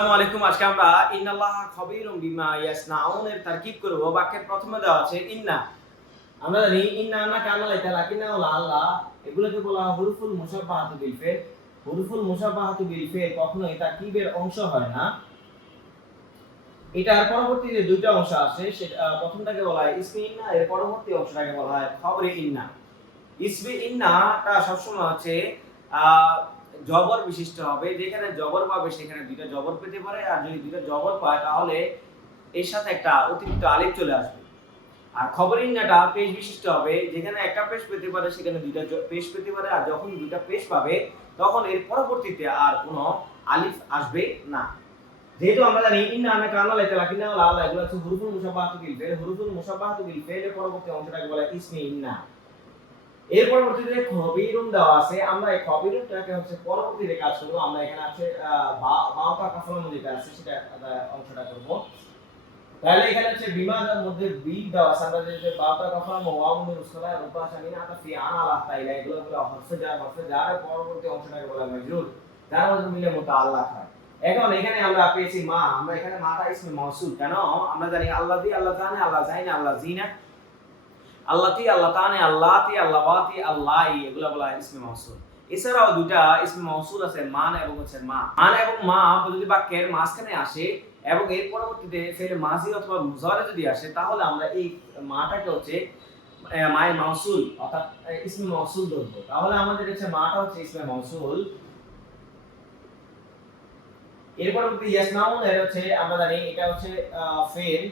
আসসালামু আলাইকুম। আজকে আমরা ইন্নাল্লাহা খবীরুম বিমা ইয়াসনাউন এর তারকিব করব। বাক্যের প্রথমে দেওয়া আছে ইন্না। আমরা জানি ইন্না আন্না কান্না লাইতা লাকিন্না ওয়া আল্লাহ এগুলোকে বলা হয় হুরুফুল মুশাব্বাহাতু বিল ফিল। হুরুফুল মুশাব্বাহাতু বিল ফিল কখনোই তারকিবের অংশ হয় না। এটার পরবর্তীতে দুইটা অংশ আছে। সেটা প্রথমটাকে বলা হয় ইসমে ইন্না, এর পরবর্তী অংশটাকে বলা হয় খবরে ইন্না। ইসমে ইন্নাটা সবসময় হচ্ছে জবর বিশিষ্ট হবে। যেখানে জবর পাবে সেখানে দুইটা জবর পেতে পারে, আর যদি দুইটা জবর পায় তাহলে এর সাথে একটা অতিরিক্ত আলিফ চলে আসবে। আর খবরে ইন্নাটা পেশ বিশিষ্ট হবে। যেখানে একটা পেশ পেতে পারে সেখানে দুইটা পেশ পেতে পারে, আর যখন দুইটা পেশ পাবে তখন এর পরবর্তীতে আর কোনো আলিফ আসবে না। যেহেতু আমরা জানি ইন্না আন্না কান্না লাইতা লাকিন্না ওয়া আল্লাহ এগুলো হচ্ছে হুরুফুল মুশাব্বাহাতু বিল ফিল। হুরুফুল মুশাব্বাহাতু বিল ফিল এর পরবর্তী অংশটাকে বলা হয় ইসমে ইন্না। এর পরবর্তীতে খবিরুন দেওয়া আছে। আমরা এই খবিরুনটাকে হচ্ছে পরবর্তীতে কাজ করব। আমরা এখানে আছে বাওটা কাফলার মধ্যে যেটা আছে সেটা অংশটা করব। তাহলে এখানে হচ্ছে বিমানের মধ্যে বি দেওয়া আছে। আমরা যে বাওটা কাফলা ওয়াও নুন মুসকালা রুবা শামিনা আতা ফি আনা আলা তাইলা এগুলো হরফে জার পরবর্তী অংশটাকে বলা হয় মাজরুর, যার মধ্যে মিলে মুতাআল্লাক হয়। এখন এখানে আমরা পেয়েছি মা। আমরা এখানে মাটা ইসমে মাউসুল। কেন? আমরা জানি আল্লাযী, আল্লাহ জানে, আল্লাহ জাইনা, আল্লাহ জিনা, আল্লাতি, আল্লাহ তানে, আল্লাতি, আল্লাওয়াতি, আল্লাহি এগুলা বলা হয় ইসমে মাউসুল। এছাড়াও দুইটা ইসমে মাউসুল আছে, মান এবং হচ্ছে মা। মান এবং মা যদি বাক্যের মাঝখানে আসে এবং এর পরবর্তীতে ফেলে মাজি অথবা মুজারে যদি আসে তাহলে আমরা এই মাটাকে হচ্ছে মায়ে মাউসুল অর্থাৎ ইসমে মাউসুল ধরবো। তাহলে আমাদের কাছে মাটা হচ্ছে ইসমে মাউসুল। এর পরবর্তী ইয়াসনাউন এর হচ্ছে আমরা জানি এটা হচ্ছে ফেল।